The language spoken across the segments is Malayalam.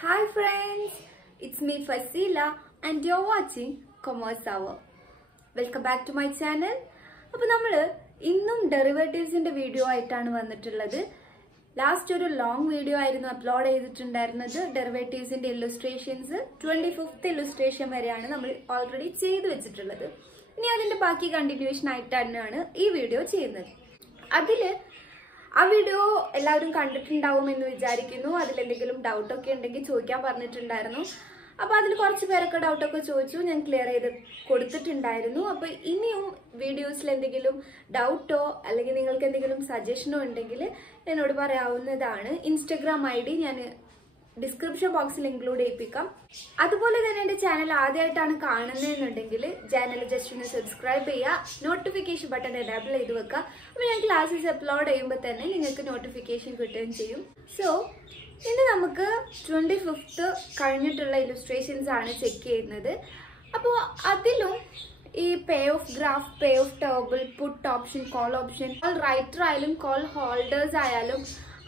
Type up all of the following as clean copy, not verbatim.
Hi friends, it's me Fasila and you're watching Commerce Hour. Welcome back to my channel. അപ്പോൾ നമ്മൾ ഇന്നും ഡെറിവേറ്റീവ്സിന്റെ വീഡിയോ ആയിട്ടാണ് വന്നിട്ടുള്ളത്. ലാസ്റ്റ് ഒരു ലോങ് വീഡിയോ ആയിരുന്നു അപ്ലോഡ് ചെയ്തിട്ടുണ്ടായിരുന്നത്. ഡെറിവേറ്റീവ്സിന്റെ ഇല്ലുസ്ട്രേഷൻസ് 25th ഇല്ലുസ്ട്രേഷൻ വരെയാണ് നമ്മൾ ഓൾറെഡി ചെയ്തു വെച്ചിട്ടുള്ളത്. ഇനി അതിന്റെ ബാക്കി കണ്ടിന്യൂഷൻ ആയിട്ടാണ് ഈ വീഡിയോ ചെയ്യുന്നത്. ആ വീഡിയോ എല്ലാവരും കണ്ടിട്ടുണ്ടാവുമെന്ന് വിചാരിക്കുന്നു. അതിലെന്തെങ്കിലും ഡൗട്ടൊക്കെ ഉണ്ടെങ്കിൽ ചോദിക്കാൻ പറഞ്ഞിട്ടുണ്ടായിരുന്നു. അപ്പോൾ അതിൽ കുറച്ച് പേരൊക്കെ ഡൗട്ടൊക്കെ ചോദിച്ചു, ഞാൻ ക്ലിയർ ചെയ്ത് കൊടുത്തിട്ടുണ്ടായിരുന്നു. അപ്പോൾ ഇനിയും വീഡിയോസിൽ എന്തെങ്കിലും ഡൗട്ടോ അല്ലെങ്കിൽ നിങ്ങൾക്ക് എന്തെങ്കിലും സജഷനോ ഉണ്ടെങ്കിൽ എന്നോട് പറയാവുന്നതാണ്. ഇൻസ്റ്റഗ്രാം ID ഞാൻ ഡിസ്ക്രിപ്ഷൻ ബോക്സിൽ ഇൻക്ലൂഡ് ചെയ്യിപ്പിക്കാം. അതുപോലെ തന്നെ എൻ്റെ ചാനൽ ആദ്യമായിട്ടാണ് കാണുന്നതെന്നുണ്ടെങ്കിൽ ചാനൽ ജസ്റ്റ് ഒന്ന് സബ്സ്ക്രൈബ് ചെയ്യുക, നോട്ടിഫിക്കേഷൻ ബട്ടൺ എനേബിൾ ചെയ്ത് വെക്കുക. അപ്പോൾ ഞാൻ ക്ലാസ്സസ് അപ്ലോഡ് ചെയ്യുമ്പോൾ തന്നെ നിങ്ങൾക്ക് നോട്ടിഫിക്കേഷൻ കിട്ടുകയും ചെയ്യും. സോ ഇന്ന് നമുക്ക് 25th കഴിഞ്ഞിട്ടുള്ള ഇല്ലുസ്ട്രേഷൻസ് ആണ് ചെക്ക് ചെയ്യുന്നത്. അപ്പോൾ അതിലും ഈ പേ of graph, pay of table, puttu option, call option, call writer ആയാലും കോൾ ഹോൾഡേഴ്സ് ആയാലും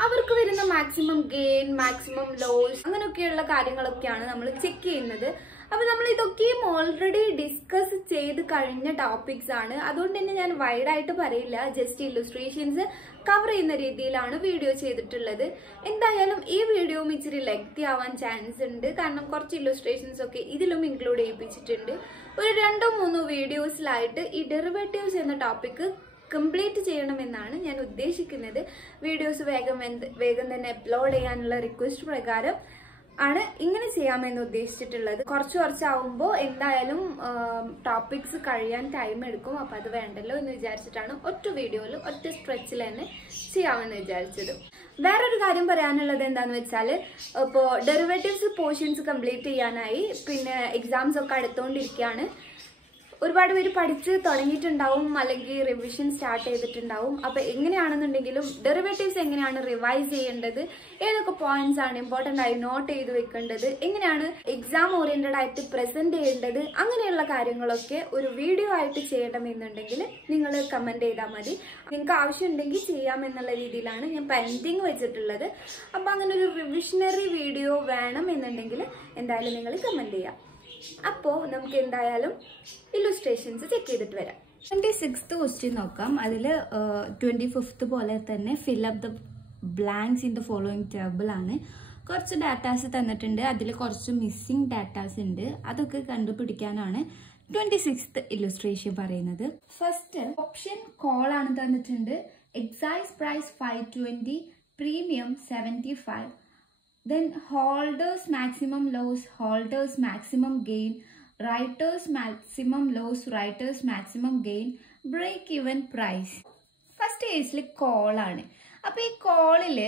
അവർക്ക് വരുന്ന മാക്സിമം ഗെയിൻ, മാക്സിമം ലോസ്, അങ്ങനെയൊക്കെയുള്ള കാര്യങ്ങളൊക്കെയാണ് നമ്മൾ ചെക്ക് ചെയ്യുന്നത്. അപ്പോൾ നമ്മൾ ഇതൊക്കെയും ഓൾറെഡി ഡിസ്കസ് ചെയ്ത് കഴിഞ്ഞ ടോപ്പിക്സ് ആണ്. അതുകൊണ്ട് തന്നെ ഞാൻ വൈഡായിട്ട് പറയില്ല, ജസ്റ്റ് ഇല്ലുസ്ട്രേഷൻസ് കവർ ചെയ്യുന്ന രീതിയിലാണ് വീഡിയോ ചെയ്തിട്ടുള്ളത്. എന്തായാലും ഈ വീഡിയോയും ഇച്ചിരി ലെങ്തി ആവാൻ ചാൻസ് ഉണ്ട്, കാരണം കുറച്ച് ഇല്ലുസ്ട്രേഷൻസ് ഒക്കെ ഇതിലും ഇൻക്ലൂഡ് ചെയ്യിപ്പിച്ചിട്ടുണ്ട്. ഒരു 2-3 വീഡിയോസിലായിട്ട് ഈ ഡെറിവേറ്റീവ്സ് എന്ന ടോപ്പിക്ക് കംപ്ലീറ്റ് ചെയ്യണമെന്നാണ് ഞാൻ ഉദ്ദേശിക്കുന്നത്. വീഡിയോസ് വേഗം തന്നെ അപ്ലോഡ് ചെയ്യാനുള്ള റിക്വസ്റ്റ് പ്രകാരം ആണ് ഇങ്ങനെ ചെയ്യാമെന്ന് ഉദ്ദേശിച്ചിട്ടുള്ളത്. കുറച്ചാവുമ്പോൾ എന്തായാലും ടോപ്പിക്സ് കഴിയാൻ ടൈം എടുക്കും. അപ്പം അത് വേണ്ടല്ലോ എന്ന് വിചാരിച്ചിട്ടാണ് ഒറ്റ വീഡിയോയിൽ ഒറ്റ സ്ട്രെച്ചിൽ തന്നെ ചെയ്യാമെന്ന് വിചാരിച്ചത്. വേറൊരു കാര്യം പറയാനുള്ളത് എന്താണെന്ന് വെച്ചാൽ, ഇപ്പോൾ ഡെറിവേറ്റീവ്സ് പോർഷൻസ് കംപ്ലീറ്റ് ചെയ്യാനായി, പിന്നെ എക്സാംസ് ഒക്കെ അടുത്തുകൊണ്ടിരിക്കുകയാണ്. ഒരുപാട് പേര് പഠിച്ച് തുടങ്ങിയിട്ടുണ്ടാവും, അല്ലെങ്കിൽ റിവിഷൻ സ്റ്റാർട്ട് ചെയ്തിട്ടുണ്ടാവും. അപ്പോൾ എങ്ങനെയാണെന്നുണ്ടെങ്കിലും ഡെറിവേറ്റീവ്സ് എങ്ങനെയാണ് റിവൈസ് ചെയ്യേണ്ടത്, ഏതൊക്കെ പോയിന്റ്സ് ആണ് ഇമ്പോർട്ടൻ്റ് ആയി നോട്ട് ചെയ്ത് വെക്കേണ്ടത്, എങ്ങനെയാണ് എക്സാം ഓറിയന്റഡ് ആയിട്ട് പ്രസന്റ് ചെയ്യേണ്ടത്, അങ്ങനെയുള്ള കാര്യങ്ങളൊക്കെ ഒരു വീഡിയോ ആയിട്ട് ചെയ്യണമെന്നുണ്ടെങ്കിൽ നിങ്ങൾ കമന്റ് ചെയ്താൽ മതി. നിങ്ങൾക്ക് ആവശ്യമുണ്ടെങ്കിൽ ചെയ്യാമെന്നുള്ള രീതിയിലാണ് ഞാൻ പെൻഡിങ് വെച്ചിട്ടുള്ളത്. അപ്പോൾ അങ്ങനെ ഒരു റിവിഷണറി വീഡിയോ വേണം എന്നുണ്ടെങ്കിൽ എന്തായാലും നിങ്ങൾ കമന്റ് ചെയ്യാം. അപ്പോൾ നമുക്ക് എന്തായാലും ഇല്ലുസ്ട്രേഷൻസ് ചെക്ക് ചെയ്തിട്ട് വരാം. 26th ക്വസ്റ്റ്യൻ നോക്കാം. അതിൽ 25th പോലെ തന്നെ fill up the blanks in the following table ആണ്. കുറച്ച് ഡാറ്റാസ് തന്നിട്ടുണ്ട്, അതിൽ കുറച്ച് മിസ്സിംഗ് ഡാറ്റാസ് ഉണ്ട്. അതൊക്കെ കണ്ടുപിടിക്കാനാണ് 26th ഇല്ലുസ്ട്രേഷൻ പറയുന്നത്. ഫസ്റ്റ് ഓപ്ഷൻ കോൾ ആണ് തന്നിട്ടുണ്ട്. Excise price 520, premium 75. Then holders maximum loss, holders maximum gain, writers maximum loss, writers maximum gain, break even price. First കേസിൽ കോൾ ആണ്. അപ്പോൾ ഈ കോളിൽ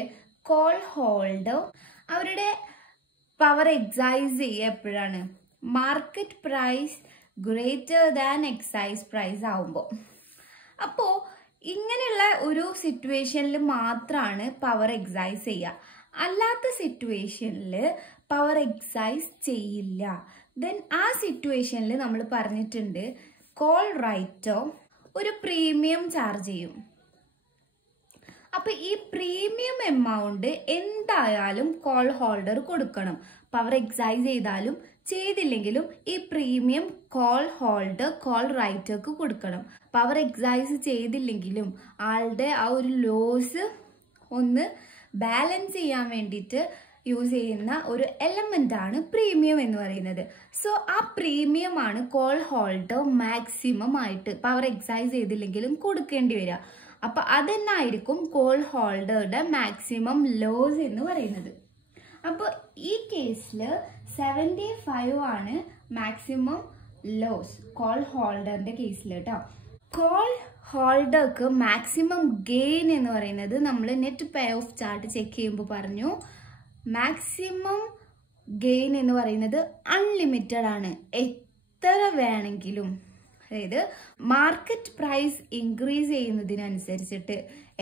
കോൾ ഹോൾഡർ അവരുടെ പവർ എക്സൈസ് ചെയ്യുക എപ്പോഴാണ്? Market price greater than excise price ആവുമ്പോൾ. അപ്പോൾ ഇങ്ങനെയുള്ള ഒരു സിറ്റുവേഷനിൽ മാത്രമാണ് പവർ എക്സൈസ് ചെയ്യുക. അല്ലാത്ത സിറ്റുവേഷനിൽ പവർ എക്സൈസ് ചെയ്യില്ല. ദെൻ ആ സിറ്റുവേഷനിൽ നമ്മൾ പറഞ്ഞിട്ടുണ്ട് കോൾ റൈറ്റർ ഒരു പ്രീമിയം ചാർജ് ചെയ്യും. അപ്പൊ ഈ പ്രീമിയം എമൗണ്ട് എന്തായാലും കോൾ ഹോൾഡർ കൊടുക്കണം. പവർ എക്സൈസ് ചെയ്താലും ചെയ്തില്ലെങ്കിലും ഈ പ്രീമിയം കോൾ ഹോൾഡർ കോൾ റൈറ്റർക്ക് കൊടുക്കണം. പവർ എക്സൈസ് ചെയ്തില്ലെങ്കിലും ആളുടെ ആ ഒരു ലോസ് ഒന്ന് ബാലൻസ് ചെയ്യാൻ വേണ്ടിയിട്ട് യൂസ് ചെയ്യുന്ന ഒരു എലമെന്റ് ആണ് പ്രീമിയം എന്ന് പറയുന്നത്. സോ ആ പ്രീമിയം ആണ് കോൾ ഹോൾഡർ മാക്സിമം ആയിട്ട് പവർ എക്സൈസ് ചെയ്തില്ലെങ്കിലും കൊടുക്കേണ്ടി വരിക. അപ്പൊ അതെന്നായിരിക്കും കോൾ ഹോൾഡറുടെ മാക്സിമം ലോസ് എന്ന് പറയുന്നത്. അപ്പോൾ ഈ കേസിൽ 75 ആണ് മാക്സിമം ലോസ് കോൾ ഹോൾഡറിന്റെ കേസിൽ കേട്ടോ. കോൾ ഹോൾഡർക്ക് മാക്സിമം ഗെയിൻ എന്ന് പറയുന്നത് നമ്മൾ നെറ്റ് പേ ഓഫ് ചാർട്ട് ചെക്ക് ചെയ്യുമ്പോൾ പറഞ്ഞു, മാക്സിമം ഗെയിൻ എന്ന് പറയുന്നത് അൺലിമിറ്റഡ് ആണ്, എത്ര വേണമെങ്കിലും. അതായത് മാർക്കറ്റ് പ്രൈസ് ഇൻക്രീസ് ചെയ്യുന്നതിനനുസരിച്ചിട്ട്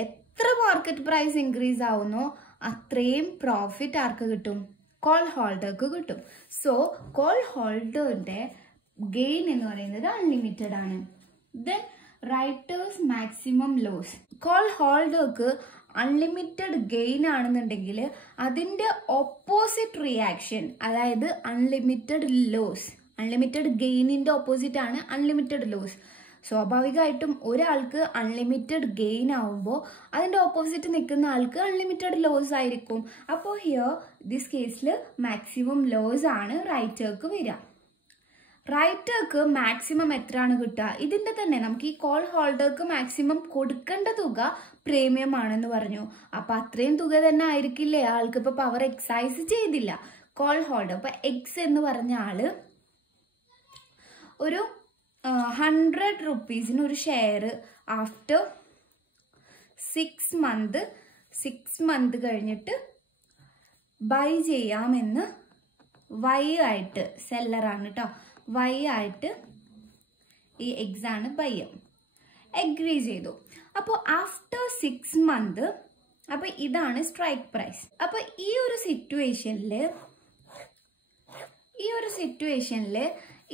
എത്ര മാർക്കറ്റ് പ്രൈസ് ഇൻക്രീസ് ആവുന്നോ അത്രയും പ്രോഫിറ്റ് ആർക്ക് കിട്ടും? കോൾ ഹോൾഡർക്ക് കിട്ടും. സോ കോൾ ഹോൾഡറിന്റെ ഗെയിൻ എന്ന് പറയുന്നത് അൺലിമിറ്റഡ് ആണ്. Then writers maximum loss, call ഹോൾഡർക്ക് അൺലിമിറ്റഡ് ഗെയിൻ ആണെന്നുണ്ടെങ്കിൽ അതിന്റെ ഓപ്പോസിറ്റ് റിയാക്ഷൻ, അതായത് അൺലിമിറ്റഡ് ലോസ്. അൺലിമിറ്റഡ് ഗെയിനിന്റെ ഓപ്പോസിറ്റ് ആണ് അൺലിമിറ്റഡ് ലോസ്. സ്വാഭാവികമായിട്ടും ഒരാൾക്ക് അൺലിമിറ്റഡ് ഗെയിൻ ആവുമ്പോൾ അതിന്റെ ഓപ്പോസിറ്റ് നിൽക്കുന്ന ആൾക്ക് അൺലിമിറ്റഡ് ലോസ് ആയിരിക്കും. അപ്പോൾ ഹിയർ ദിസ് കേസിൽ മാക്സിമം ലോസ് ആണ് റൈറ്റർക്ക് വരിക. റൈറ്റർക്ക് മാക്സിമം എത്രയാണ് കിട്ടുക? ഇതിന്റെ തന്നെ നമുക്ക് ഈ കോൾ ഹോൾഡർക്ക് മാക്സിമം കൊടുക്കേണ്ട തുക പ്രീമിയം ആണെന്ന് പറഞ്ഞു. അപ്പൊ അത്രയും തുക തന്നെ ആയിരിക്കില്ലേ ആൾക്ക് ഇപ്പൊ പവർ എക്സൈസ് ചെയ്തില്ല കോൾ ഹോൾഡർ. അപ്പൊ എക്സ് എന്ന് പറഞ്ഞ ആള് ഒരു 100 rupeesന് ഒരു ഷെയർ ആഫ്റ്റർ 6 month കഴിഞ്ഞിട്ട് ബൈ ചെയ്യാമെന്ന് വൈ ആയിട്ട്, സെല്ലറാണ് കേട്ടോ, വൈ ആയിട്ട് ഈ എക്സാണ് ബൈ അഗ്രി ചെയ്തു. അപ്പോൾ ആഫ്റ്റർ 6 month, അപ്പൊ ഇതാണ് സ്ട്രൈക്ക് പ്രൈസ്. അപ്പൊ ഈ ഒരു സിറ്റുവേഷനില്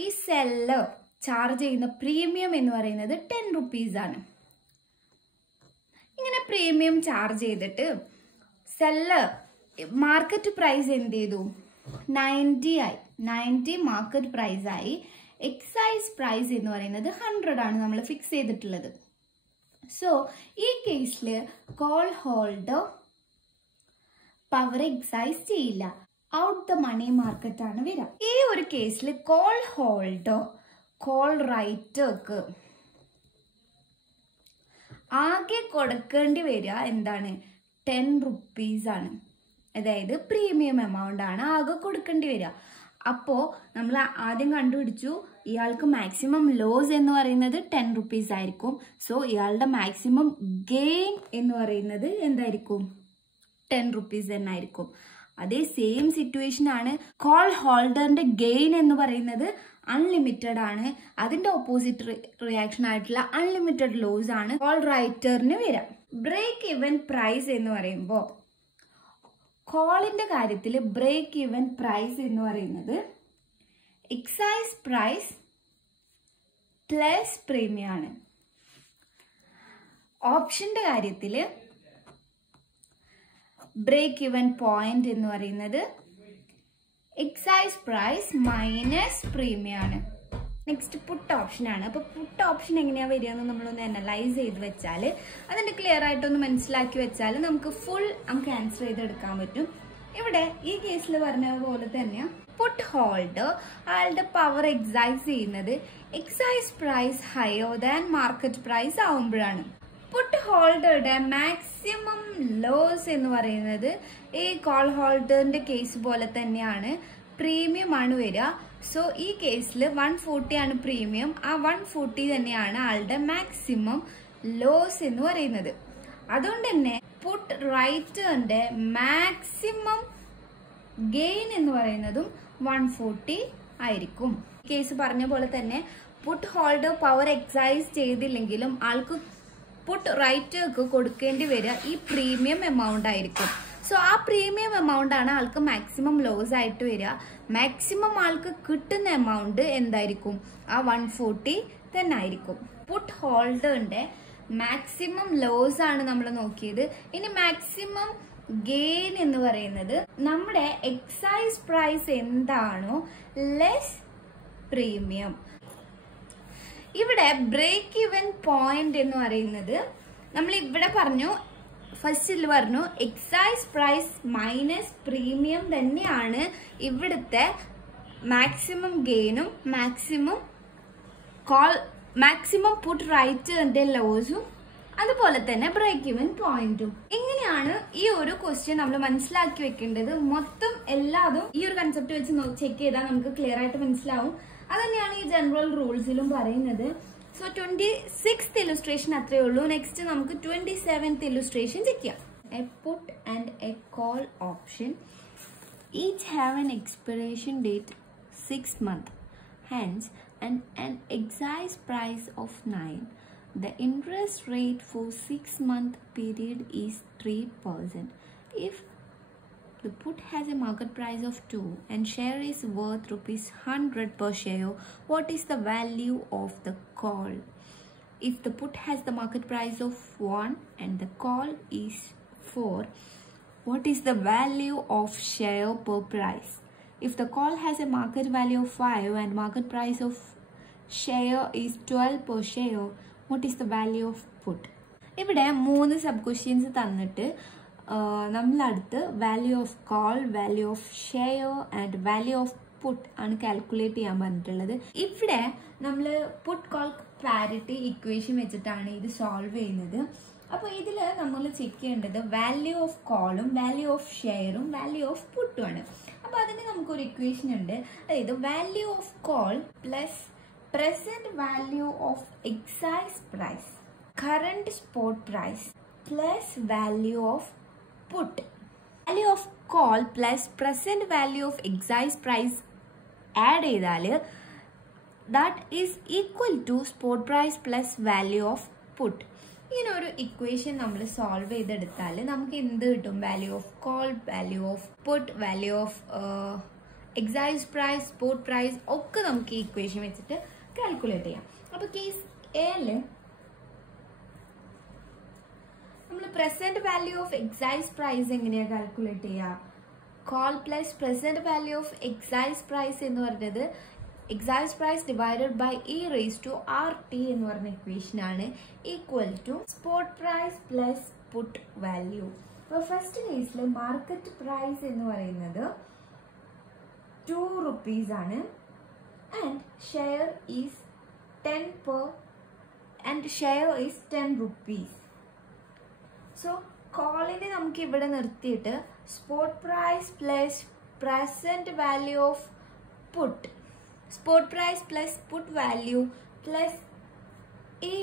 ഈ സെല്ലർ ചാർജ് ചെയ്യുന്ന പ്രീമിയം എന്ന് പറയുന്നത് 10 rupees ആണ്. ഇങ്ങനെ പ്രീമിയം ചാർജ് ചെയ്തിട്ട് സെല്ലർ മാർക്കറ്റ് പ്രൈസ് എന്ത് ചെയ്തു? 90 ആയി. 90 മാർക്കറ്റ് പ്രൈസ് ആയി. എക്സൈസ് പ്രൈസ് എന്ന് പറയുന്നത് 100 ആണ് നമ്മൾ ഫിക്സ് ചെയ്തിട്ടുള്ളത്. സോ ഈ കേസിൽ കോൾ ഹോൾഡർ പവർ എക്സൈസ് ചെയ്യില്ല, ഔട്ട് ദ മണി മാർക്കറ്റ് ആണ് വരിക. ഈ ഒരു കേസിൽ കോൾ ഹോൾഡർ കോൾ റൈറ്റർക്ക് ആകെ കൊടുക്കേണ്ടി വരിക എന്താണ്? 10 rupees ആണ്. അതായത് പ്രീമിയം എമൗണ്ട് ആണ് ആകെ കൊടുക്കേണ്ടി വരിക. അപ്പോൾ നമ്മൾ ആദ്യം കണ്ടുപിടിച്ചു ഇയാൾക്ക് മാക്സിമം ലോസ് എന്ന് പറയുന്നത് 10 rupees ആയിരിക്കും. സോ ഇയാളുടെ മാക്സിമം ഗെയിൻ എന്ന് പറയുന്നത് എന്തായിരിക്കും? 10 rupees തന്നെ ആയിരിക്കും. അതേ സെയിം സിറ്റുവേഷൻ ആണ് കോൾ ഹോൾഡറിന്റെ ഗെയിൻ എന്ന് പറയുന്നത് അൺലിമിറ്റഡ് ആണ്. അതിന്റെ ഓപ്പോസിറ്റ് റിയാക്ഷൻ ആയിട്ടുള്ള അൺലിമിറ്റഡ് ലോസ് ആണ് കോൾ റൈറ്ററിന് വരിക. ബ്രേക്ക് ഇവൻ പ്രൈസ് എന്ന് പറയുമ്പോൾ കോളിന്റെ കാര്യത്തിൽ ബ്രേക്ക് ഇവൻ പ്രൈസ് എന്ന് പറയുന്നത് എക്സൈസ് പ്രൈസ് പ്ലസ് പ്രീമിയം ആണ്. ഓപ്ഷന്റെ കാര്യത്തിൽ ബ്രേക്ക് ഇവൻ പോയിന്റ് എന്ന് പറയുന്നത് എക്സൈസ് പ്രൈസ് മൈനസ് പ്രീമിയം ആണ്. നെക്സ്റ്റ് പുട്ട് ഓപ്ഷൻ ആണ്. അപ്പൊ പുട്ട് ഓപ്ഷൻ എങ്ങനെയാ വരിക എന്ന് നമ്മളൊന്ന് അനലൈസ് ചെയ്ത് വെച്ചാൽ, അതിന്റെ ക്ലിയർ ആയിട്ടൊന്ന് മനസ്സിലാക്കി വെച്ചാൽ നമുക്ക് ആൻസർ ചെയ്തെടുക്കാൻ പറ്റും. ഇവിടെ ഈ കേസിൽ പറഞ്ഞ പോലെ തന്നെ പുട്ട് ഹോൾഡർ അയാളുടെ പവർ എക്സൈസ് ചെയ്യുന്നത് exercise price higher than market price ആവുമ്പോഴാണ്. പുട്ട് ഹോൾഡറുടെ മാക്സിമം ലോസ് എന്ന് പറയുന്നത് ഈ കോൾ ഹോൾഡറിന്റെ കേസ് പോലെ തന്നെയാണ്, പ്രീമിയം ആണ് വരിക. സോ ഈ കേസിൽ 140 ആണ് പ്രീമിയം. ആ 140 തന്നെയാണ് ആളുടെ മാക്സിമം ലോസ് എന്ന് പറയുന്നത്. അതുകൊണ്ട് തന്നെ പുട്ട് റൈറ്ററിന്റെ മാക്സിമം ഗെയിൻ എന്ന് പറയുന്നതും 140 ആയിരിക്കും. ഈ കേസ് പറഞ്ഞ പോലെ തന്നെ പുട്ട് ഹോൾഡർ പവർ എക്സൈസ് ചെയ്തില്ലെങ്കിലും ആൾക്ക് പുട്ട് റൈറ്റർക്ക് കൊടുക്കേണ്ടി വരിക ഈ പ്രീമിയം എമൗണ്ട് ആയിരിക്കും. സോ ആ പ്രീമിയം എമൗണ്ട് ആണ് ആൾക്ക് മാക്സിമം ലോസ് ആയിട്ട് വരിക. മാക്സിമം ആൾക്ക് കിട്ടുന്ന എമൗണ്ട് എന്തായിരിക്കും? ആ 140 തന്നെ ആയിരിക്കും. പുട്ട് ഹോൾഡറിന്റെ മാക്സിമം ലോസ് ആണ് നമ്മൾ നോക്കിയത്. ഇനി മാക്സിമം ഗെയിൻ എന്ന് പറയുന്നത് നമ്മുടെ എക്സൈസ് പ്രൈസ് എന്താണോ ലെസ് പ്രീമിയം. ഇവിടെ ബ്രേക്ക് ഇവൻ പോയിന്റ് എന്ന് പറയുന്നത് നമ്മൾ ഇവിടെ പറഞ്ഞു, ഫസ്റ്റിൽ പറഞ്ഞു എക്സൈസ് പ്രൈസ് മൈനസ് പ്രീമിയം തന്നെയാണ് ഇവിടുത്തെ മാക്സിമം ഗെയിനും മാക്സിമം പുട്ട് റൈറ്ററിന്റെ ലോസും അതുപോലെ തന്നെ ബ്രേക്ക് ഇവൻ പോയിന്റും. എങ്ങനെയാണ് ഈ ഒരു ക്വസ്റ്റ്യൻ നമ്മൾ മനസ്സിലാക്കി വെക്കേണ്ടത്? മൊത്തം എല്ലാതും ഈ ഒരു കൺസെപ്റ്റ് വെച്ച് ചെക്ക് ചെയ്താൽ നമുക്ക് ക്ലിയർ ആയിട്ട് മനസ്സിലാവും. അതന്നെയാണ് ഈ ജനറൽ റൂൾസിലും പറയുന്നത്. സോ 26th illustration അത്രേ ഉള്ളൂ. നെക്സ്റ്റ് നമുക്ക് 27th illustration ചെക്ക് ചെയ്യാം. A put and a call option each have an expiration date 6 months, hence an excise price of 9. The interest rate for 6-month period is 3%. If the put has a market price of 2 and share is worth ₹100 per share, what is the value of the call? If the put has the market price of 1 and the call is 4. What is the value of share per price? If the call has a market value of 5 and market price of share is 12 per share, what is the value of put? ഇവിടെ 3 സബ് ക്വസ്റ്റ്യൻസ് തന്നിട്ട് നമ്മളടുത്ത് value of call, value of share and value of puttu ആണ് കാൽക്കുലേറ്റ് ചെയ്യാൻ പറഞ്ഞിട്ടുള്ളത്. ഇവിടെ നമ്മൾ പുട്ട് കോൾ പാരിറ്റി ഇക്വേഷൻ വെച്ചിട്ടാണ് ഇത് സോൾവ് ചെയ്യുന്നത്. അപ്പോൾ ഇതിൽ നമ്മൾ ചെക്ക് ചെയ്യേണ്ടത് വാല്യൂ ഓഫ് കോളും വാല്യൂ ഓഫ് ഷെയറും വാല്യൂ ഓഫ് പുട്ടും ആണ്. അപ്പോൾ അതിന് നമുക്കൊരു ഇക്വേഷൻ ഉണ്ട്. അതായത് value of call plus present value of excise price current spot price plus value of put. Value of call plus present value of excise price add ചെയ്താൽ that is equal to spot price plus value of put. ഇങ്ങനെ ഒരു ഇക്വേഷൻ നമ്മൾ സോൾവ് ചെയ്തെടുത്താൽ നമുക്ക് എന്ത് കിട്ടും? Value of call, value of put, value of excise price, spot price ഒക്കെ നമുക്ക് ഈ ഇക്വേഷൻ വെച്ചിട്ട് കാൽക്കുലേറ്റ് ചെയ്യാം. അപ്പോൾ കേസ് എയിൽ നമ്മൾ present value of excise price എങ്ങനെയാണ് കാൽക്കുലേറ്റ് ചെയ്യുക? Call plus present value of excise price എന്ന് പറയുന്നത് exercise price divided by e raise to R t എന്ന് പറഞ്ഞ ഇക്വേഷൻ ആണ് equal to spot price plus put value. അപ്പോൾ ഫസ്റ്റ് കേസിൽ മാർക്കറ്റ് പ്രൈസ് എന്ന് പറയുന്നത് 2 rupees ആണ് and share is 10 rupees. So കോളിനെ നമുക്ക് ഇവിടെ നിർത്തിയിട്ട് spot price plus present value of put, spot price plus put value plus ഈ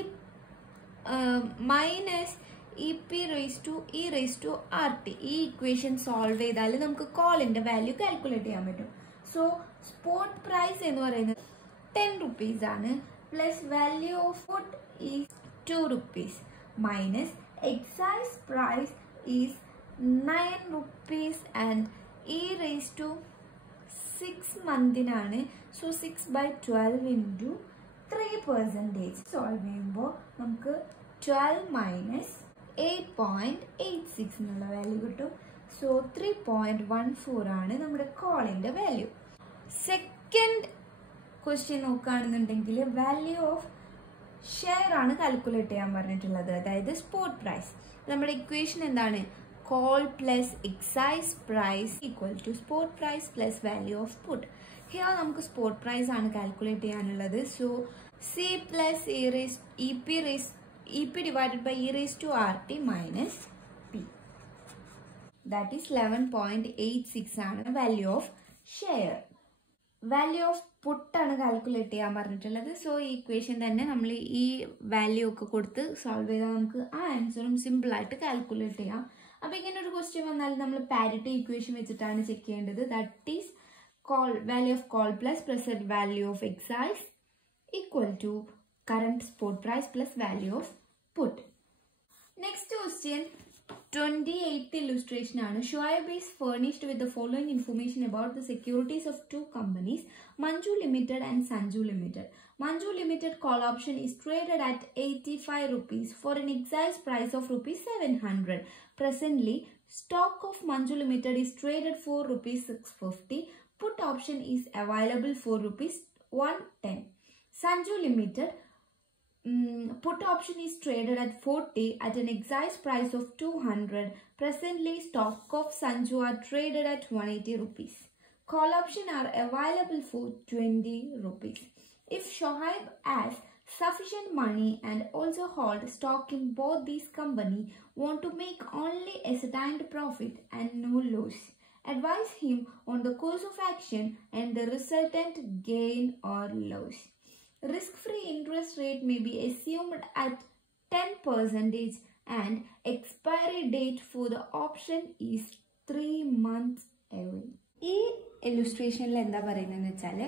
minus E P raise to R T. ഈ ഇക്വേഷൻ സോൾവ് ചെയ്താൽ നമുക്ക് കോളിന്റെ വാല്യൂ കാൽക്കുലേറ്റ് ചെയ്യാൻ പറ്റും. സോ സ്പോട്ട് പ്രൈസ് എന്ന് പറയുന്നത് 10 rupees ആണ് plus value of put is 2 rupees minus exercise price is 9 rupees and e raise to 6 മന്തിനാണ്. So 6/12 into 3%. സോൾവ് ചെയ്യുമ്പോൾ നമുക്ക് 12 മൈനസ് 8.86 എന്നുള്ള വാല്യൂ കിട്ടും. സോ 3.14 ആണ് നമ്മുടെ കോളിന്റെ വാല്യൂ. സെക്കൻഡ് ക്വസ്റ്റ്യൻ നോക്കുകയാണെന്നുണ്ടെങ്കിൽ വാല്യൂ ഓഫ് ഷെയർ ആണ് കാൽക്കുലേറ്റ് ചെയ്യാൻ പറഞ്ഞിട്ടുള്ളത്, അതായത് സ്പോട്ട് പ്രൈസ്. നമ്മുടെ ഇക്വേഷൻ എന്താണ്? Call plus exercise price equal to spot price plus value of put. Here നമുക്ക് സ്പോട്ട് പ്രൈസ് ആണ് കാൽക്കുലേറ്റ് ചെയ്യാനുള്ളത്. So c plus e p divided by e raise to R t minus p, that is 11.86 ആണ് value of share. Value of പുട്ടാണ് കാൽക്കുലേറ്റ് ചെയ്യാൻ പറഞ്ഞിട്ടുള്ളത്. സോ ഈ ഇക്വേഷൻ തന്നെ നമ്മൾ ഈ വാല്യൂ ഒക്കെ കൊടുത്ത് സോൾവ് ചെയ്താൽ നമുക്ക് ആ ആൻസറും സിമ്പിളായിട്ട് കാൽക്കുലേറ്റ് ചെയ്യാം. അപ്പോൾ ഇങ്ങനെ ഒരു ക്വസ്റ്റ്യൻ വന്നാൽ നമ്മൾ പാരിറ്റി ഇക്വേഷൻ വെച്ചിട്ടാണ് ചെക്ക് ചെയ്യേണ്ടത്. That is call, value of call plus present value of excise equal to current spot price plus value of put. Next question 28th illustration ആണ്. Shoaib is furnished with the following information about the securities of 2 companies, Manju Limited and Sanju Limited. Manju Limited call option is traded at 85 rupees for an exercise price of rupees 700. Presently, stock of Manju Limited is traded for rupees 650. Put option is available for rupees 110. Sanju Limited put option is traded at 40 at an exercise price of 200. Presently, stock of Sanju are traded at 180 rupees. Call option are available for 20 rupees. If Shoaib has sufficient money and also hold stock in both these companies, want to make only ascertained profit and no loss, advise him on the course of action and the resultant gain or loss. Risk-free interest rate may be assumed at 10% and expiry date for the option is 3 months away. ഈ ഇല്ലുസ്ട്രേഷനിൽ എന്താ പറയുന്നതെന്ന് വെച്ചാൽ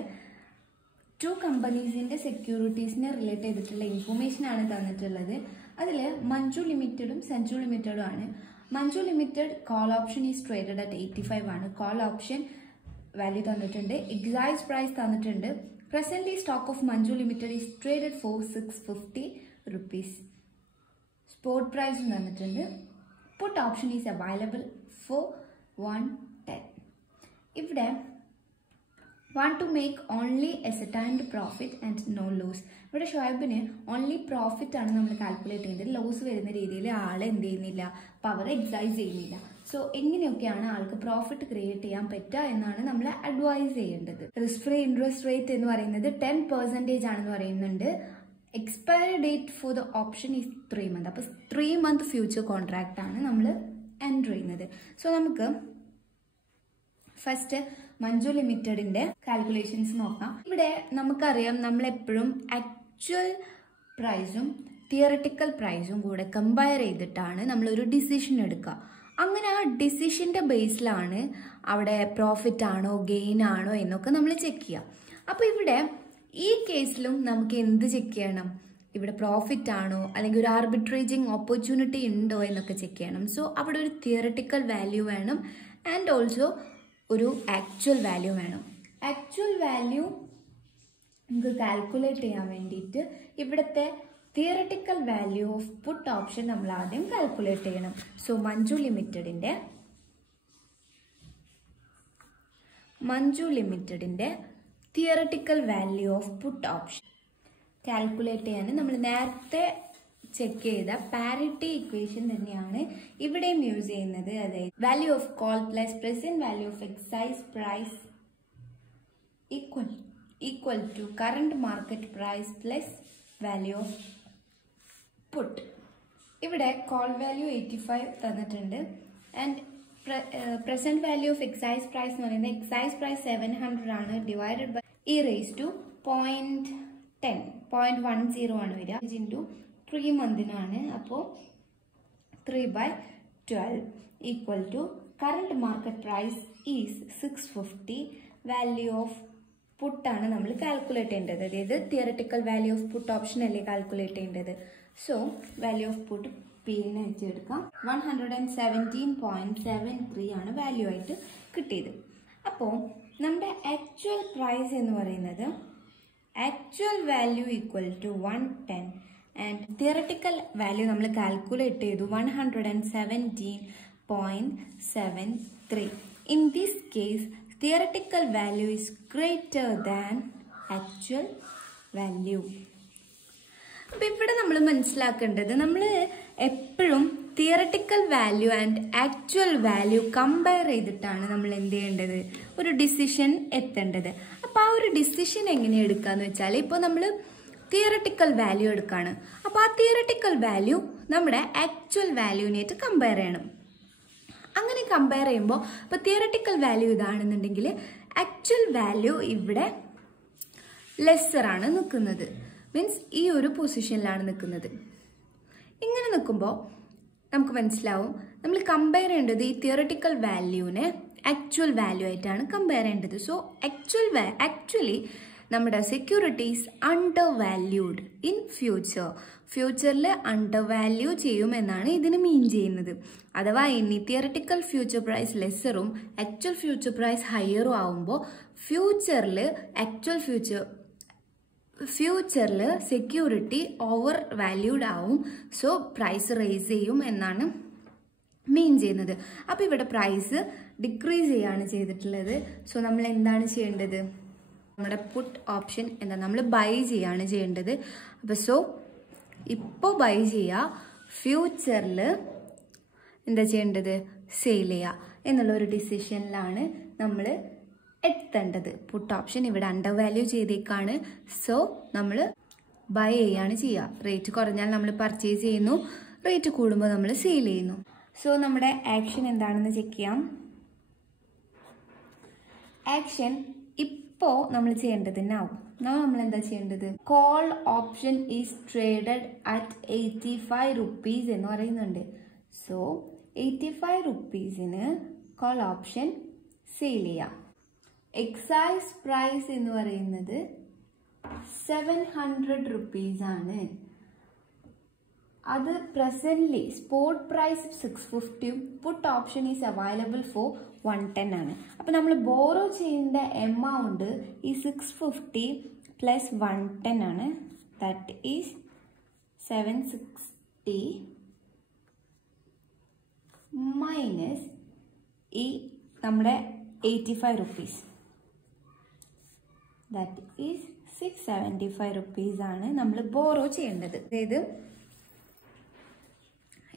2 കമ്പനീസിൻ്റെ സെക്യൂരിറ്റീസിനെ റിലേറ്റ് ചെയ്തിട്ടുള്ള ഇൻഫർമേഷൻ ആണ് തന്നിട്ടുള്ളത്. അതിൽ മഞ്ജു ലിമിറ്റഡും സഞ്ജു ലിമിറ്റഡും ആണ്. Manju limited call option is traded at 85 ആണ്. കോൾ ഓപ്ഷൻ വാല്യൂ തന്നിട്ടുണ്ട്. എക്സൈസ് പ്രൈസ് തന്നിട്ടുണ്ട്. Presently, stock of Manju Limited is traded for 650 rupees. Spot price തന്നിട്ടുണ്ട്. put option is available for 110. ഇവിടെ want to make only ascertained profit and no loss. ഇവിടെ ഷോയബിന് ഓൺലി പ്രോഫിറ്റ് ആണ് നമ്മൾ കാൽക്കുലേറ്റ് ചെയ്യുന്നത്. ലോസ് വരുന്ന രീതിയിൽ ആൾ എന്ത് ചെയ്യുന്നില്ല, പവർ എക്സൈസ് ചെയ്യുന്നില്ല. സോ എങ്ങനെയൊക്കെയാണ് ആൾക്ക് പ്രോഫിറ്റ് ക്രിയേറ്റ് ചെയ്യാൻ പറ്റുക എന്നാണ് നമ്മൾ അഡ്വൈസ് ചെയ്യേണ്ടത്. റിസ്ക് ഫ്രീ ഇൻട്രസ്റ്റ് റേറ്റ് എന്ന് പറയുന്നത് 10% ആണെന്ന് പറയുന്നുണ്ട്. Expiry date for the option is 3 months. അപ്പോൾ 3 month ഫ്യൂച്ചർ കോൺട്രാക്റ്റ് ആണ് നമ്മൾ എൻറ്റർ ചെയ്യുന്നത്. സോ നമുക്ക് ഫസ്റ്റ് മഞ്ജു ലിമിറ്റഡിന്റെ കാൽക്കുലേഷൻസ് നോക്കാം. ഇവിടെ നമുക്കറിയാം നമ്മൾ എപ്പോഴും ആക്ച്വൽ പ്രൈസും തിയറട്ടിക്കൽ പ്രൈസും കൂടെ കമ്പയർ ചെയ്തിട്ടാണ് നമ്മളൊരു ഡിസിഷൻ എടുക്കുക. അങ്ങനെ ആ ഡിസിഷന്റെ ബേസിലാണ് അവിടെ പ്രോഫിറ്റ് ആണോ ഗെയിൻ ആണോ എന്നൊക്കെ നമ്മൾ ചെക്ക് ചെയ്യുക. അപ്പോൾ ഇവിടെ ഈ കേസിലും നമുക്ക് എന്ത് ചെക്ക് ചെയ്യണം, ഇവിടെ പ്രോഫിറ്റ് ആണോ അല്ലെങ്കിൽ ഒരു ആർബിട്രേജിങ് ഓപ്പർച്യൂണിറ്റി ഉണ്ടോ എന്നൊക്കെ ചെക്ക് ചെയ്യണം. സോ അവിടെ ഒരു തിയറട്ടിക്കൽ വാല്യൂ വേണം ആൻഡ് ഓൾസോ ഒരു ആക്ച്വൽ വാല്യൂ വേണം. ആക്ച്വൽ വാല്യൂ നമുക്ക് കാൽക്കുലേറ്റ് ചെയ്യാൻ വേണ്ടിയിട്ട് ഇവിടുത്തെ theoretical value of put option നമ്മൾ ആദ്യം കാൽക്കുലേറ്റ് ചെയ്യണം. സോ മഞ്ജു ലിമിറ്റഡിന്റെ theoretical value of put option calculate ചെയ്യാൻ നമ്മൾ നേരത്തെ ചെക്ക് ചെയ്ത പാരിറ്റി ഇക്വേഷൻ തന്നെയാണ് ഇവിടെയും യൂസ് ചെയ്യുന്നത്. അതായത് value of call plus present value of excise price equal to current market price plus value of put. ഇവിടെ കോൾ വാല്യൂ 85 തന്നിട്ടുണ്ട് and present value of excise price എന്ന് പറയുന്നത് എക്സൈസ് പ്രൈസ് 700 ആണ്, ഡിവൈഡഡ് ബൈ e⁻10.10 ആണ് വരിക ഇൻറ്റു 3 മന്തിനാണ്. അപ്പോൾ 3/12 equal to current market price is 650. Value of പുട്ടാണ് നമ്മൾ കാൽക്കുലേറ്റ് ചെയ്യേണ്ടത്. അതായത് theoretical value of put option അല്ലേ കാൽക്കുലേറ്റ് ചെയ്യേണ്ടത്. സോ വാല്യൂ ഓഫ് പുട്ട് പിന്നെ വെച്ചെടുക്കാം. 117.73 ആണ് വാല്യൂ ആയിട്ട് കിട്ടിയത്. അപ്പോൾ നമ്മുടെ ആക്ച്വൽ പ്രൈസ് എന്ന് പറയുന്നത് actual value equal to 110 and theoretical value നമ്മൾ കാൽക്കുലേറ്റ് ചെയ്തു 117.73. In this case theoretical value is greater than actual value. അപ്പം ഇവിടെ നമ്മൾ മനസ്സിലാക്കേണ്ടത് നമ്മൾ എപ്പോഴും theoretical value and actual value compare ചെയ്തിട്ടാണ് നമ്മൾ എന്ത് ചെയ്യേണ്ടത്, ഒരു ഡിസിഷൻ എത്തേണ്ടത്. അപ്പോൾ ആ ഒരു ഡിസിഷൻ എങ്ങനെ എടുക്കാന്ന് വെച്ചാൽ ഇപ്പോൾ നമ്മൾ തിയറട്ടിക്കൽ വാല്യൂ എടുക്കുകയാണ്. അപ്പോൾ ആ തിയറട്ടിക്കൽ വാല്യൂ നമ്മുടെ ആക്ച്വൽ വാല്യൂവിനായിട്ട് കമ്പയർ ചെയ്യണം. അങ്ങനെ കമ്പയർ ചെയ്യുമ്പോൾ ഇപ്പോൾ തിയറട്ടിക്കൽ വാല്യൂ ഇതാണെന്നുണ്ടെങ്കിൽ ആക്ച്വൽ വാല്യൂ ഇവിടെ ലെസ്സറാണ് നിൽക്കുന്നത്, മീൻസ് ഈ ഒരു പൊസിഷനിലാണ് നിൽക്കുന്നത്. ഇങ്ങനെ നിൽക്കുമ്പോൾ നമുക്ക് മനസ്സിലാവും നമ്മൾ കമ്പയർ ചെയ്യേണ്ടത് ഈ തിയറട്ടിക്കൽ വാല്യൂവിനെ ആക്ച്വൽ വാല്യൂ ആയിട്ടാണ് കമ്പയർ ചെയ്യേണ്ടത്. സോ ആക്ച്വലി നമ്മുടെ സെക്യൂരിറ്റീസ് അണ്ടർ വാല്യൂഡ് ഇൻ ഫ്യൂച്ചറിൽ അണ്ടർ വാല്യൂ ചെയ്യുമെന്നാണ് ഇതിന് മീൻ ചെയ്യുന്നത്. അഥവാ ഇനി തിയറട്ടിക്കൽ ഫ്യൂച്ചർ പ്രൈസ് ലെസ്സറും ആക്ച്വൽ ഫ്യൂച്ചർ പ്രൈസ് ഹയറും ആവുമ്പോൾ ഫ്യൂച്ചറിൽ സെക്യൂരിറ്റി ഓവർ വാല്യൂഡ് ആവും. സോ പ്രൈസ് റേസ് ചെയ്യും എന്നാണ് മീൻ ചെയ്യുന്നത്. അപ്പോൾ ഇവിടെ പ്രൈസ് ഡിക്രീസ് ചെയ്യാണ് ചെയ്തിട്ടുള്ളത്. സോ നമ്മൾ എന്താണ് ചെയ്യേണ്ടത്, നമ്മുടെ പുട്ട് ഓപ്ഷൻ എന്താ, നമ്മൾ ബൈ ചെയ്യാണ് ചെയ്യേണ്ടത്. അപ്പോൾ സോ ഇപ്പോൾ ബൈ ചെയ്യുക, ഫ്യൂച്ചറിൽ എന്താ ചെയ്യേണ്ടത്, സെയിൽ ചെയ്യുക എന്നുള്ളൊരു ഡിസിഷനിലാണ് നമ്മൾ എത്തേണ്ടത്. പുട്ട് ഓപ്ഷൻ ഇവിടെ അണ്ടർ വാല്യൂ ചെയ്തേക്കാണ്. സോ നമ്മൾ ബൈ ചെയ്യാണ് ചെയ്യുക. റേറ്റ് കുറഞ്ഞാൽ നമ്മൾ പർച്ചേസ് ചെയ്യുന്നു, റേറ്റ് കൂടുമ്പോൾ നമ്മൾ സെയിൽ ചെയ്യുന്നു. സോ നമ്മുടെ ആക്ഷൻ എന്താണെന്ന് ചെക്ക് ചെയ്യാം. ആക്ഷൻ ഇപ്പോൾ നമ്മൾ ചെയ്യേണ്ടത് നമ്മൾ എന്താ ചെയ്യേണ്ടത്, call option is traded at 85 rupees എന്ന് പറയുന്നുണ്ട്. സോ 85 rupeesന് കോൾ ഓപ്ഷൻ സെയിൽ ചെയ്യാം. എക്സൈസ് പ്രൈസ് എന്ന് പറയുന്നത് 700 rupees ആണ്. അത് presently spot price 650, put option is available for 110 ആണ്. അപ്പം നമ്മൾ ബോറോ ചെയ്യുന്ന എമൗണ്ട് ഈ 650 പ്ലസ് 110 ആണ്. ദാറ്റ് ഈസ് 760 മൈനസ് ഈ നമ്മുടെ 85 റുപ്പീസ്, ദാറ്റ് ഈസ് 675 റുപ്പീസ് ആണ് നമ്മൾ ബോറോ ചെയ്യേണ്ടത്. അതായത്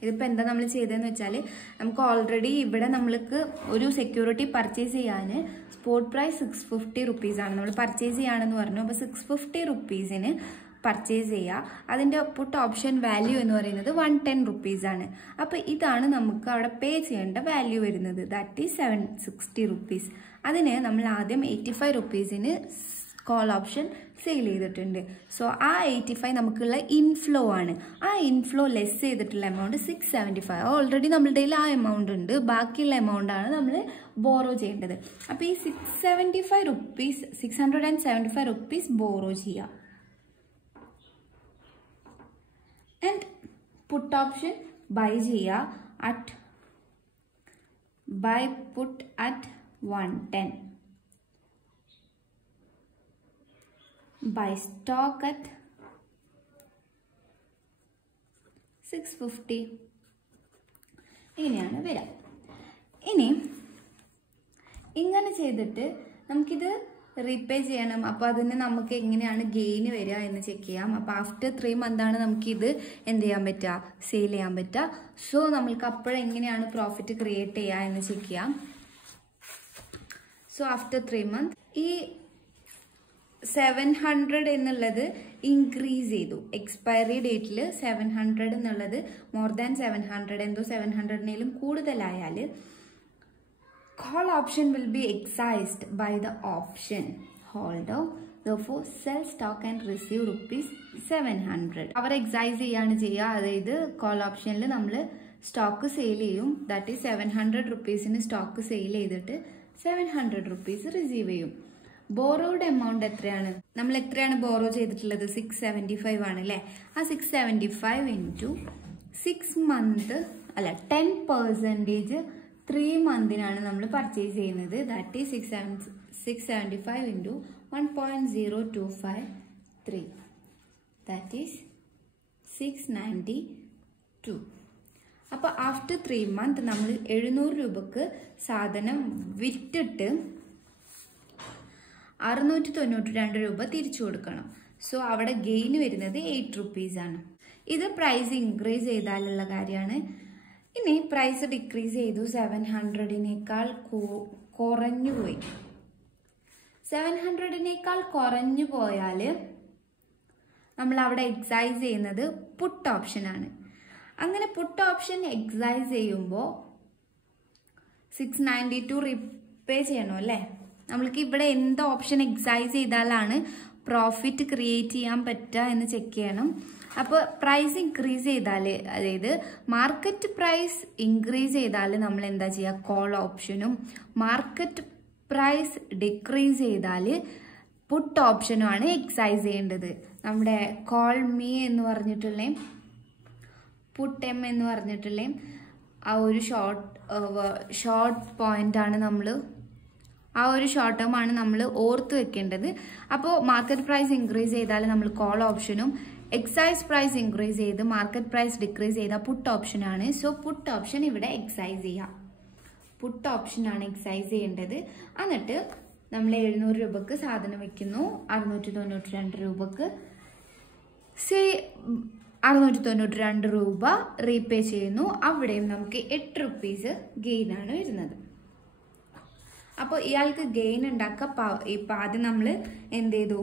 ഇതിപ്പോൾ എന്താ നമ്മൾ ചെയ്തതെന്ന് വെച്ചാൽ, നമുക്ക് ഓൾറെഡി ഇവിടെ നമ്മൾക്ക് ഒരു സെക്യൂരിറ്റി പർച്ചേസ് ചെയ്യാൻ സ്പോട്ട് പ്രൈസ് 650 റുപ്പീസാണ് നമ്മൾ പർച്ചേസ് ചെയ്യുകയാണെന്ന് പറഞ്ഞു. അപ്പോൾ 650 റുപ്പീസിന് പർച്ചേസ് ചെയ്യുക. അതിൻ്റെ പുട്ട് ഓപ്ഷൻ വാല്യൂ എന്ന് പറയുന്നത് 110 റുപ്പീസാണ്. അപ്പോൾ ഇതാണ് നമുക്ക് അവിടെ പേ ചെയ്യേണ്ട വാല്യൂ വരുന്നത്, ദാറ്റ് ഈസ് 760 റുപ്പീസ്. അതിന് നമ്മൾ ആദ്യം 85 റുപ്പീസിന് കോൾ ഓപ്ഷൻ സെയിൽ ചെയ്തിട്ടുണ്ട്. സോ ആ 85 നമുക്കുള്ള ഇൻഫ്ലോ ആണ്. ആ ഇൻഫ്ലോ ലെസ് ചെയ്തിട്ടുള്ള എമൗണ്ട് 675. ഓൾറെഡി നമ്മളുടെ കയ്യിൽ ആ എമൗണ്ട് ഉണ്ട്. ബാക്കിയുള്ള എമൗണ്ട് ആണ് നമ്മൾ ബോറോ ചെയ്യേണ്ടത്. അപ്പോൾ ഈ 675 റുപ്പീസ് ബോറോ ചെയ്യുക. ആൻഡ് പുട്ട് ഓപ്ഷൻ ബൈ ചെയ്യുക at buy put at 110. buy stock at 650. ഇങ്ങനെയാണ് വരിക. ഇനി ഇങ്ങനെ ചെയ്തിട്ട് നമുക്കിത് റീപേ ചെയ്യണം. അപ്പോൾ അതിന് നമുക്ക് എങ്ങനെയാണ് ഗെയിൻ വരിക എന്ന് ചെക്ക് ചെയ്യാം. അപ്പോൾ ആഫ്റ്റർ 3 മന്താണ് നമുക്കിത് എന്ത് ചെയ്യാൻ പറ്റുക, സെയിൽ ചെയ്യാൻ പറ്റുക. സോ നമ്മൾക്ക് അപ്പോഴെങ്ങനെയാണ് പ്രോഫിറ്റ് ക്രിയേറ്റ് ചെയ്യുക എന്ന് ചെക്ക് ചെയ്യാം. സോ ആഫ്റ്റർ 3 മന്ത് ഈ 700 എന്നുള്ളത് ഇൻക്രീസ് ചെയ്തു. എക്സ്പയറി ഡേറ്റിൽ 700 എന്നുള്ളത് മോർ ദാൻ 700, എന്തോ 700-നേലും കൂടുതലായാൽ call option will be exercised by the option holder. therefore sell stock and receive ₹700. അവർ എക്സൈസ് ചെയ്യാണ് ചെയ്യുക. അതായത് കോൾ ഓപ്ഷനിൽ നമ്മൾ സ്റ്റോക്ക് സെയിൽ ചെയ്യും. ദാറ്റ് ഈസ് 700 റുപ്പീസിന് സ്റ്റോക്ക് സെയിൽ ചെയ്തിട്ട് 700 റുപ്പീസ് റിസീവ് ചെയ്യും. ബോറോഡ് എമൗണ്ട് എത്രയാണ്, നമ്മൾ എത്രയാണ് ബോറോ ചെയ്തിട്ടുള്ളത്, 675 ആണ് അല്ലേ. ആ 675 ഇൻറ്റു 6 മന്ത് അല്ല 10% 3 മന്തിനാണ് നമ്മൾ പർച്ചേസ് ചെയ്യുന്നത്. That is 675 into 1.0253, that is 692. അപ്പോൾ ആഫ്റ്റർ 3 മന്ത് നമ്മൾ 700 രൂപക്ക് സാധനം വിറ്റിട്ട് 692 രൂപ തിരിച്ചു കൊടുക്കണം. സോ അവിടെ ഗെയിൻ വരുന്നത് 8 റുപ്പീസാണ്. ഇത് പ്രൈസ് ഇൻക്രീസ് ചെയ്താലുള്ള കാര്യമാണ്. ഇനി പ്രൈസ് ഡിക്രീസ് ചെയ്തു, 700-നേക്കാൾ കുറഞ്ഞു പോയി. 700-നേക്കാൾ കുറഞ്ഞു പോയാൽ നമ്മൾ അവിടെ എക്സൈസ് ചെയ്യുന്നത് പുട്ട് ഓപ്ഷനാണ്. അങ്ങനെ പുട്ട് ഓപ്ഷൻ എക്സൈസ് ചെയ്യുമ്പോൾ 692 റീപേ ചെയ്യണം അല്ലേ. നമ്മൾക്ക് ഇവിടെ എന്ത് ഓപ്ഷൻ എക്സൈസ് ചെയ്താലാണ് പ്രോഫിറ്റ് ക്രിയേറ്റ് ചെയ്യാൻ പറ്റുക എന്ന് ചെക്ക് ചെയ്യണം. അപ്പോൾ പ്രൈസ് ഇൻക്രീസ് ചെയ്താൽ, അതായത് മാർക്കറ്റ് പ്രൈസ് ഇൻക്രീസ് ചെയ്താൽ നമ്മൾ എന്താ ചെയ്യുക, കോൾ ഓപ്ഷനും. മാർക്കറ്റ് പ്രൈസ് ഡിക്രീസ് ചെയ്താൽ പുട്ട് ഓപ്ഷനുമാണ് എക്സൈസ് ചെയ്യേണ്ടത്. നമ്മുടെ കോൾ മീ എന്ന് പറഞ്ഞിട്ടുള്ള പുട്ട് എം എന്ന് പറഞ്ഞിട്ടുള്ള ആ ഒരു ഷോർട്ട് പോയിന്റാണ് നമ്മൾ, ആ ഒരു ഷോർട്ട് ടേം ആണ് നമ്മൾ ഓർത്ത് വെക്കേണ്ടത്. അപ്പോൾ മാർക്കറ്റ് പ്രൈസ് ഇൻക്രീസ് ചെയ്താൽ നമ്മൾ കോൾ ഓപ്ഷനും, എക്സൈസ് പ്രൈസ് ഇൻക്രീസ് ചെയ്ത് മാർക്കറ്റ് പ്രൈസ് ഡിക്രീസ് ചെയ്താൽ പുട്ട് ഓപ്ഷനാണ്. സോ പുട്ട് ഓപ്ഷൻ ഇവിടെ എക്സൈസ് ചെയ്യാം. പുട്ട് ഓപ്ഷനാണ് എക്സൈസ് ചെയ്യേണ്ടത്. എന്നിട്ട് നമ്മൾ 700 രൂപക്ക് സാധനം വെക്കുന്നു, 692 രൂപക്ക് 692 രൂപ റീപേ ചെയ്യുന്നു. അവിടെയും നമുക്ക് 8 റുപ്പീസ് ഗെയിനാണ് വരുന്നത്. അപ്പോൾ ഇയാൾക്ക് ഗെയിൻ ഉണ്ടാക്കുക. ഇപ്പം ആദ്യം നമ്മൾ എന്ത് ചെയ്തു,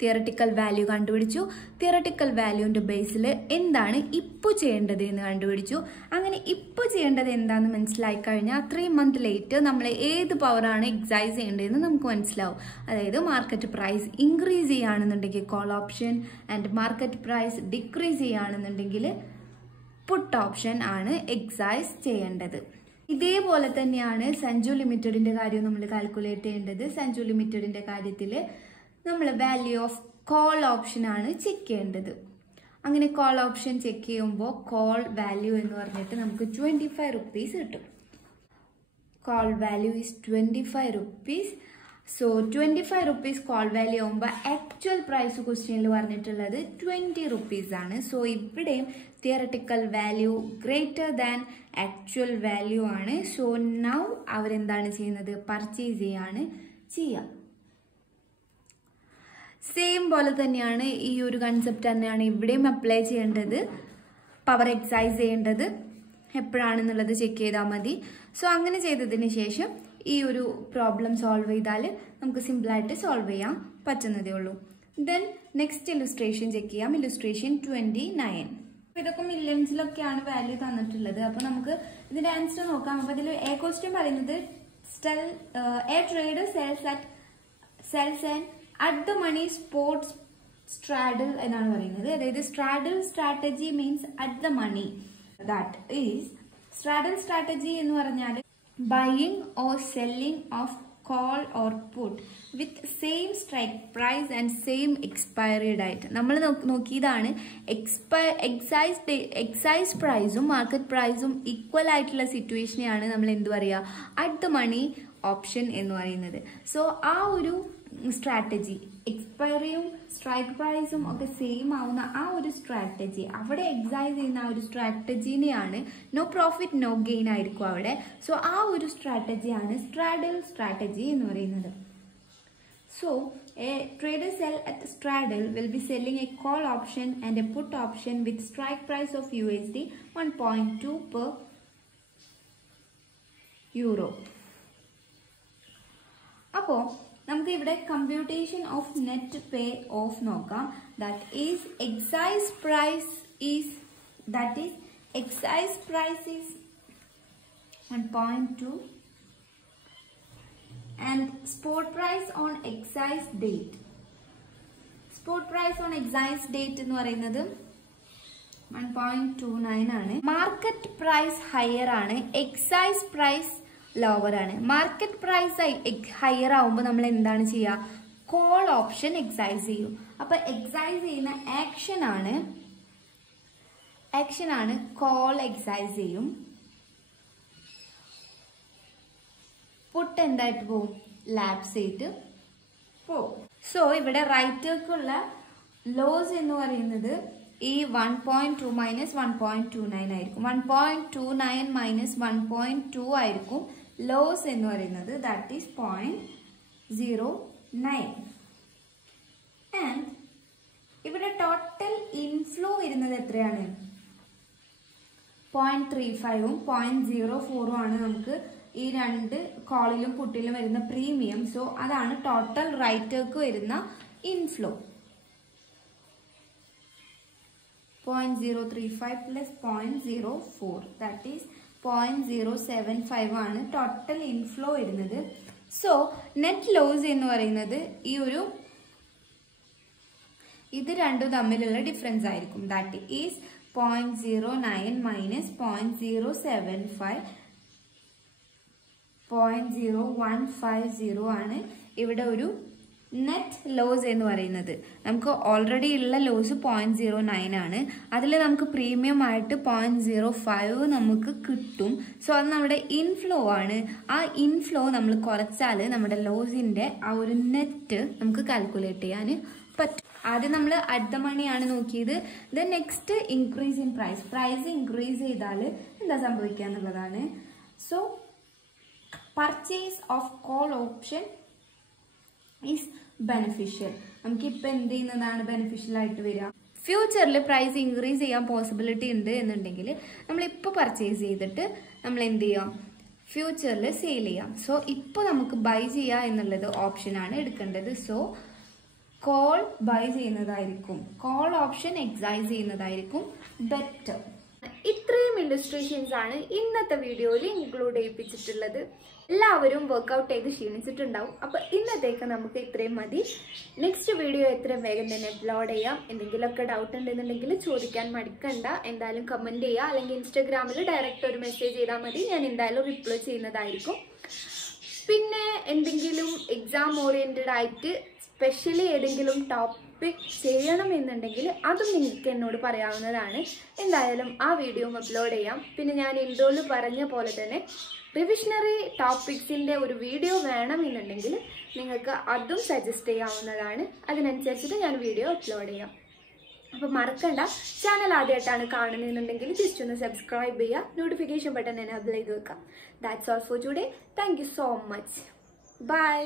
തിയറട്ടിക്കൽ വാല്യൂ കണ്ടുപിടിച്ചു. തിയറട്ടിക്കൽ വാല്യൂവിൻ്റെ ബേസിൽ എന്താണ് ഇപ്പോൾ ചെയ്യേണ്ടത് എന്ന് കണ്ടുപിടിച്ചു. അങ്ങനെ ഇപ്പോൾ ചെയ്യേണ്ടത് എന്താണെന്ന് മനസ്സിലായി കഴിഞ്ഞാൽ 3 മന്ത് ലേറ്റ് നമ്മൾ ഏത് പവറാണ് എക്സൈസ് ചെയ്യേണ്ടതെന്ന് നമുക്ക് മനസ്സിലാവും. അതായത് മാർക്കറ്റ് പ്രൈസ് ഇൻക്രീസ് ചെയ്യുകയാണെന്നുണ്ടെങ്കിൽ call option, and market price decrease ചെയ്യുകയാണെന്നുണ്ടെങ്കിൽ പുട്ട് ഓപ്ഷൻ ആണ് എക്സൈസ് ചെയ്യേണ്ടത്. ഇതേപോലെ തന്നെയാണ് സഞ്ജു ലിമിറ്റഡിൻ്റെ കാര്യം നമ്മൾ കാൽക്കുലേറ്റ് ചെയ്യേണ്ടത്. സഞ്ജു ലിമിറ്റഡിൻ്റെ കാര്യത്തിൽ നമ്മൾ വാല്യൂ ഓഫ് കോൾ ഓപ്ഷനാണ് ചെക്ക് ചെയ്യേണ്ടത്. അങ്ങനെ കോൾ ഓപ്ഷൻ ചെക്ക് ചെയ്യുമ്പോൾ കോൾ വാല്യൂ എന്ന് പറഞ്ഞിട്ട് നമുക്ക് 25 റുപ്പീസ് കിട്ടും. Call value is 25 rupees. So 25 rupees call value ആകുമ്പോൾ ആക്ച്വൽ പ്രൈസ് ക്വസ്റ്റ്യനിൽ പറഞ്ഞിട്ടുള്ളത് 20 rupees ആണ്. സോ ഇവിടെയും theoretical value greater than actual value ആണ്. സോ നൗ അവരെന്താണ് ചെയ്യുന്നത്? പർച്ചേസ് ചെയ്യാണ് ചെയ്യുക. സെയിം പോലെ തന്നെയാണ് ഈ ഒരു കൺസെപ്റ്റ് തന്നെയാണ് ഇവിടെയും അപ്ലൈ ചെയ്യേണ്ടത്. പവർ എക്സൈസ് ചെയ്യേണ്ടത് എപ്പോഴാണെന്നുള്ളത് ചെക്ക് ചെയ്താൽ മതി. സോ അങ്ങനെ ചെയ്തതിന് ശേഷം ഈ ഒരു പ്രോബ്ലം സോൾവ് ചെയ്താൽ നമുക്ക് സിമ്പിളായിട്ട് സോൾവ് ചെയ്യാൻ പറ്റുന്നതേ ഉള്ളൂ. ദെൻ നെക്സ്റ്റ് ഇലുസ്ട്രേഷൻ ചെക്ക് ചെയ്യാം. ഇലുസ്ട്രേഷൻ 29. ഇതൊക്കെ മില്യൺസിലൊക്കെയാണ് വാല്യൂ തന്നിട്ടുള്ളത്. അപ്പോൾ നമുക്ക് ഇതിന്റെ ആൻസർ നോക്കാം. അപ്പോൾ ഇതിൽ എ ക്വസ്റ്റ്യൻ പറയുന്നത് a trader sells at the money sports straddle എന്നാണ് പറയുന്നത്. അതായത് straddle strategy means at the money. That is straddle strategy എന്ന് പറഞ്ഞാൽ buying or selling of call or put with same strike price and same expiry date. നമ്മൾ നോക്കിയതാണ് എക്സൈസ് പ്രൈസും മാർക്കറ്റ് പ്രൈസും ഈക്വൽ ആയിട്ടുള്ള സിറ്റുവേഷനെയാണ് നമ്മൾ എന്ത് പറയുക? അറ്റ് ദ മണി ഓപ്ഷൻ എന്ന് പറയുന്നത്. സോ ആ ഒരു സ്ട്രാറ്റജി, എക്സ്പയറിയും സ്ട്രൈക്ക് പ്രൈസും ഒക്കെ സെയിം ആവുന്ന ആ ഒരു സ്ട്രാറ്റജി, അവിടെ എക്സൈസ് ചെയ്യുന്ന ആ ഒരു സ്ട്രാറ്റജിനെയാണ് നോ പ്രോഫിറ്റ് നോ ഗെയിൻ ആയിരിക്കും അവിടെ. സോ ആ ഒരു സ്ട്രാറ്റജിയാണ് സ്ട്രാഡിൽ സ്ട്രാറ്റജി എന്ന് പറയുന്നത്. So a trader sell at straddle will be selling a call option and a put option with strike price of USD 1.2 per euro. അപ്പോൾ നമുക്ക് ഇവിടെ കമ്പ്യൂട്ടേഷൻ ഓഫ് നെറ്റ് പേ ഓഫ് നോക്കാം. That is exercise price is 1.2 and spot price on excise date. Spot price on excise date എന്ന് പറയുന്നത് 1.29 ആണ്. മാർക്കറ്റ് പ്രൈസ് ഹയർ ആണ്, എക്സൈസ് പ്രൈസ് ലോവർ ആണ്. മാർക്കറ്റ് പ്രൈസ് ഹയർ ആവുമ്പോൾ നമ്മൾ എന്താണ് ചെയ്യുക? കോൾ ഓപ്ഷൻ എക്സൈസ് ചെയ്യും. അപ്പൊ എക്സൈസ് ചെയ്യുന്ന ആക്ഷൻ ആണ് കോൾ എക്സൈസ് ചെയ്യും. പുട്ട് എന്തായിട്ട് പോവും? ലാപ്സ് ചെയ്തിട്ട് പോവും. സോ ഇവിടെ റൈറ്റേക്കുള്ള ലോസ് എന്ന് പറയുന്നത് ഈ 1.2 മൈനസ് 1.29 ആയിരിക്കും. 1.29 മൈനസ് 1.2 ആയിരിക്കും ലോസ് എന്ന് പറയുന്നത്. That is 0.09. ആൻഡ് ഇവിടെ ടോട്ടൽ ഇൻഫ്ലോ വരുന്നത് എത്രയാണ്? 0.35ഉം 0.04ഉം ആണ് നമുക്ക് ഈ രണ്ട് കോളിലും പുട്ടിലും വരുന്ന പ്രീമിയം. സോ അതാണ് ടോട്ടൽ റൈറ്റേക്ക് വരുന്ന ഇൻഫ്ലോ. 0.035 പ്ലസ് 0.04 ദാറ്റ് ഈസ് 0.075 ആണ് ടോട്ടൽ ഇൻഫ്ലോ വരുന്നത്. സോ നെറ്റ് ലോസ് എന്ന് പറയുന്നത് ഇത് രണ്ടും തമ്മിലുള്ള ഡിഫറൻസ് ആയിരിക്കും. ദാറ്റ് ഈസ് 0.09 മൈനസ് 0.075 0.0150 ആണ് ഇവിടെ ഒരു നെറ്റ് ലോസ് എന്ന് പറയുന്നത്. നമുക്ക് ഓൾറെഡി ഉള്ള ലോസ് 0.09 ആണ്. അതിൽ നമുക്ക് പ്രീമിയം ആയിട്ട് 0.05 നമുക്ക് കിട്ടും. സോ അത് നമ്മുടെ ഇൻഫ്ലോ ആണ്. ആ ഇൻഫ്ലോ നമ്മൾ കുറച്ചാൽ നമ്മുടെ ലോസിന്റെ ആ ഒരു നെറ്റ് നമുക്ക് കാൽക്കുലേറ്റ് ചെയ്യാൻ പറ്റും. ആദ്യം നമ്മൾ അറ്റ് ദ മണി ആണ് നോക്കിയത്. Then next increase in price increase ചെയ്താൽ എന്താ സംഭവിക്കുക എന്നുള്ളതാണ്. So purchase of call option is beneficial. നമുക്ക് ഇപ്പൊ എന്ത് ചെയ്യുന്നതാണ് ബെനിഫിഷ്യൽ ആയിട്ട് വരിക? ഫ്യൂച്ചറിൽ പ്രൈസ് ഇൻക്രീസ് ചെയ്യാൻ പോസിബിലിറ്റി ഉണ്ട് എന്നുണ്ടെങ്കിൽ നമ്മളിപ്പോൾ പർച്ചേസ് ചെയ്തിട്ട് നമ്മൾ എന്ത് ചെയ്യാം? ഫ്യൂച്ചറിൽ സെയിൽ ചെയ്യാം. സോ ഇപ്പോൾ നമുക്ക് ബൈ ചെയ്യുക എന്നുള്ളത് ഓപ്ഷനാണ് എടുക്കേണ്ടത്. സോ കോൾ ബൈ ചെയ്യുന്നതായിരിക്കും, കോൾ ഓപ്ഷൻ എക്സൈസ് ചെയ്യുന്നതായിരിക്കും ബെറ്റർ. ഇത്രയും ഇല്ലസ്ട്രേഷൻസ് ആണ് ഇന്നത്തെ വീഡിയോയിൽ ഇൻക്ലൂഡ് ചെയ്യിപ്പിച്ചിട്ടുള്ളത്. എല്ലാവരും വർക്ക്ഔട്ട് ചെയ്ത് ക്ഷീണിച്ചിട്ടുണ്ടാവും. അപ്പോൾ ഇന്നത്തേക്ക് നമുക്ക് ഇത്രയും മതി. നെക്സ്റ്റ് വീഡിയോ എത്രയും വേഗം തന്നെ അപ്ലോഡ് ചെയ്യാം. എന്തെങ്കിലുമൊക്കെ ഡൗട്ട് ഉണ്ടെന്നുണ്ടെങ്കിൽ ചോദിക്കാൻ മടിക്കണ്ട. എന്തായാലും കമൻറ്റ് ചെയ്യുക, അല്ലെങ്കിൽ ഇൻസ്റ്റാഗ്രാമിൽ ഡയറക്റ്റ് ഒരു മെസ്സേജ് ചെയ്താൽ മതി. ഞാൻ എന്തായാലും റിപ്ലൈ ചെയ്യുന്നതായിരിക്കും. പിന്നെ എന്തെങ്കിലും എക്സാം ഓറിയൻറ്റഡ് ആയിട്ട് സ്പെഷ്യലി ഏതെങ്കിലും ടോപ്പിക് ചെയ്യണമെന്നുണ്ടെങ്കിൽ അതും നിങ്ങൾക്ക് എന്നോട് പറയാവുന്നതാണ്. എന്തായാലും ആ വീഡിയോ അപ്ലോഡ് ചെയ്യാം. പിന്നെ ഞാൻ ഇൻട്രോയിൽ പറഞ്ഞ പോലെ തന്നെ റിവിഷണറി ടോപ്പിക്സിൻ്റെ ഒരു വീഡിയോ വേണമെന്നുണ്ടെങ്കിൽ നിങ്ങൾക്ക് അതും സജസ്റ്റ് ചെയ്യാവുന്നതാണ്. അതിനനുസരിച്ചിട്ട് ഞാൻ വീഡിയോ അപ്ലോഡ് ചെയ്യാം. അപ്പോൾ മറക്കണ്ട, ചാനൽ ആദ്യമായിട്ടാണ് കാണുന്നതെന്നുണ്ടെങ്കിൽ ജസ്റ്റ് ഒന്ന് സബ്സ്ക്രൈബ് ചെയ്യുക, നോട്ടിഫിക്കേഷൻ ബട്ടൺ എനേബിൾ ചെയ്ത് വെക്കാം. That's all for today. Thank you so much. By.